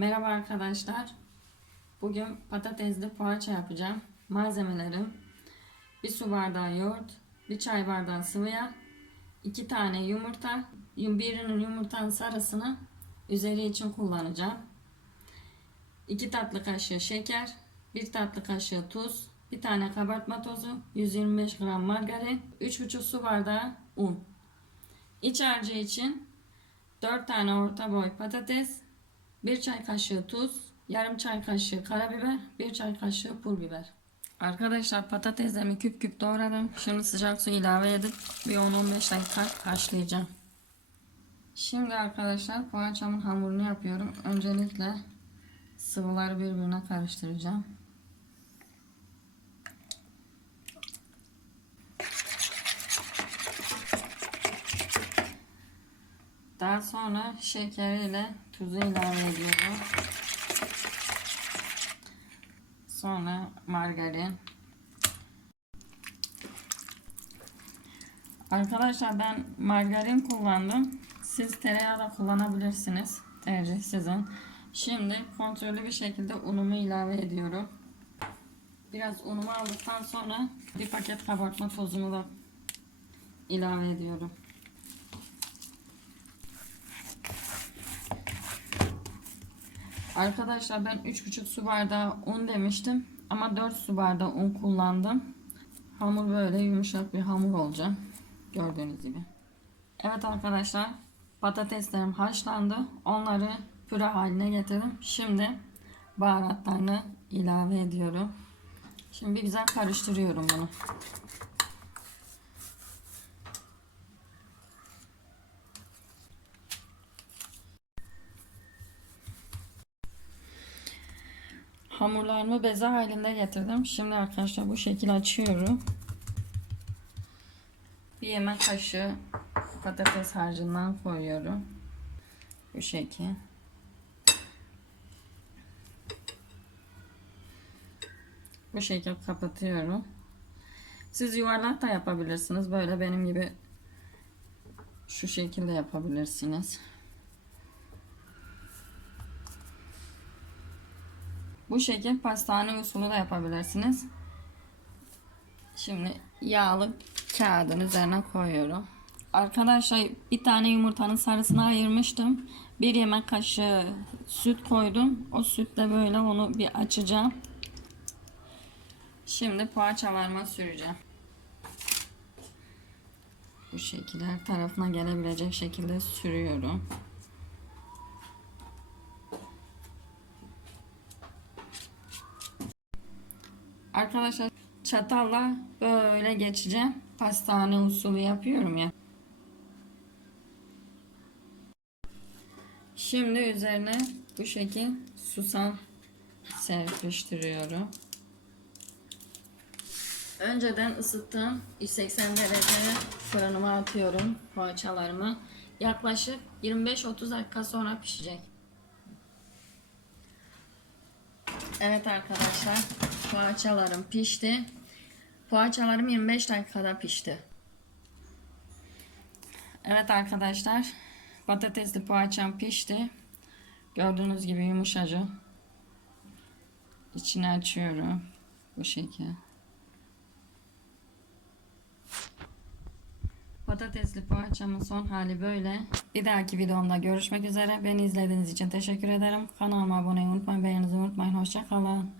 Merhaba arkadaşlar. Bugün patatesli poğaça yapacağım. Malzemelerim bir su bardağı yoğurt, bir çay bardağı sıvı yağ, iki tane yumurta. Yum- Birinin yumurtanın sarısını üzeri için kullanacağım. 2 tatlı kaşığı şeker, 1 tatlı kaşığı tuz, bir tane kabartma tozu, 125 gram margarin, 3,5 su bardağı un. İç harcı için 4 tane orta boy patates, 1 çay kaşığı tuz, yarım çay kaşığı karabiber, 1 çay kaşığı pul biber. Arkadaşlar patateslerimi küp küp doğradım. Şimdi sıcak su ilave edip bir 10-15 dakika haşlayacağım. Şimdi arkadaşlar poğaçamın hamurunu yapıyorum. Öncelikle sıvıları birbirine karıştıracağım. Daha sonra şekeriyle tuzu ilave ediyorum. Sonra margarin. Arkadaşlar ben margarin kullandım. Siz tereyağı da kullanabilirsiniz. Tercih sizin. Şimdi kontrollü bir şekilde unumu ilave ediyorum. Biraz unumu aldıktan sonra bir paket kabartma tozumu da ilave ediyorum. Arkadaşlar ben 3,5 su bardağı un demiştim. Ama 4 su bardağı un kullandım. Hamur böyle yumuşak bir hamur olacak. Gördüğünüz gibi. Evet arkadaşlar patateslerim haşlandı. Onları püre haline getirdim. Şimdi baharatlarını ilave ediyorum. Şimdi bir güzel karıştırıyorum bunu. Hamurlarımı beze halinde getirdim. Şimdi arkadaşlar bu şekil açıyorum. Bir yemek kaşığı patates harcından koyuyorum. Bu şekil. Bu şekil kapatıyorum. Siz yuvarlak da yapabilirsiniz. Böyle benim gibi şu şekilde yapabilirsiniz. Bu şekil pastane usulü de yapabilirsiniz. Şimdi yağlı kağıdın üzerine koyuyorum. Arkadaşlar bir tane yumurtanın sarısını ayırmıştım. Bir yemek kaşığı süt koydum. O sütle böyle onu bir açacağım. Şimdi poğaçalarıma süreceğim. Bu şekilde her tarafına gelebilecek şekilde sürüyorum. Arkadaşlar çatalla böyle geçeceğim. Pastane usulü yapıyorum ya. Şimdi üzerine bu şekil susam serpiştiriyorum. Önceden ısıttığım 180 derece fırınıma atıyorum poğaçalarımı. Yaklaşık 25-30 dakika sonra pişecek. Evet arkadaşlar poğaçalarım pişti. Poğaçalarım 25 dakikada pişti. Evet arkadaşlar patatesli poğaçam pişti. Gördüğünüz gibi yumuşacık. İçini açıyorum. Bu şekil. Patatesli poğaçamın son hali böyle. Bir dahaki videomda görüşmek üzere. Beni izlediğiniz için teşekkür ederim. Kanalıma abone olmayı unutmayın. Beğeninizi unutmayın. Hoşçakalın.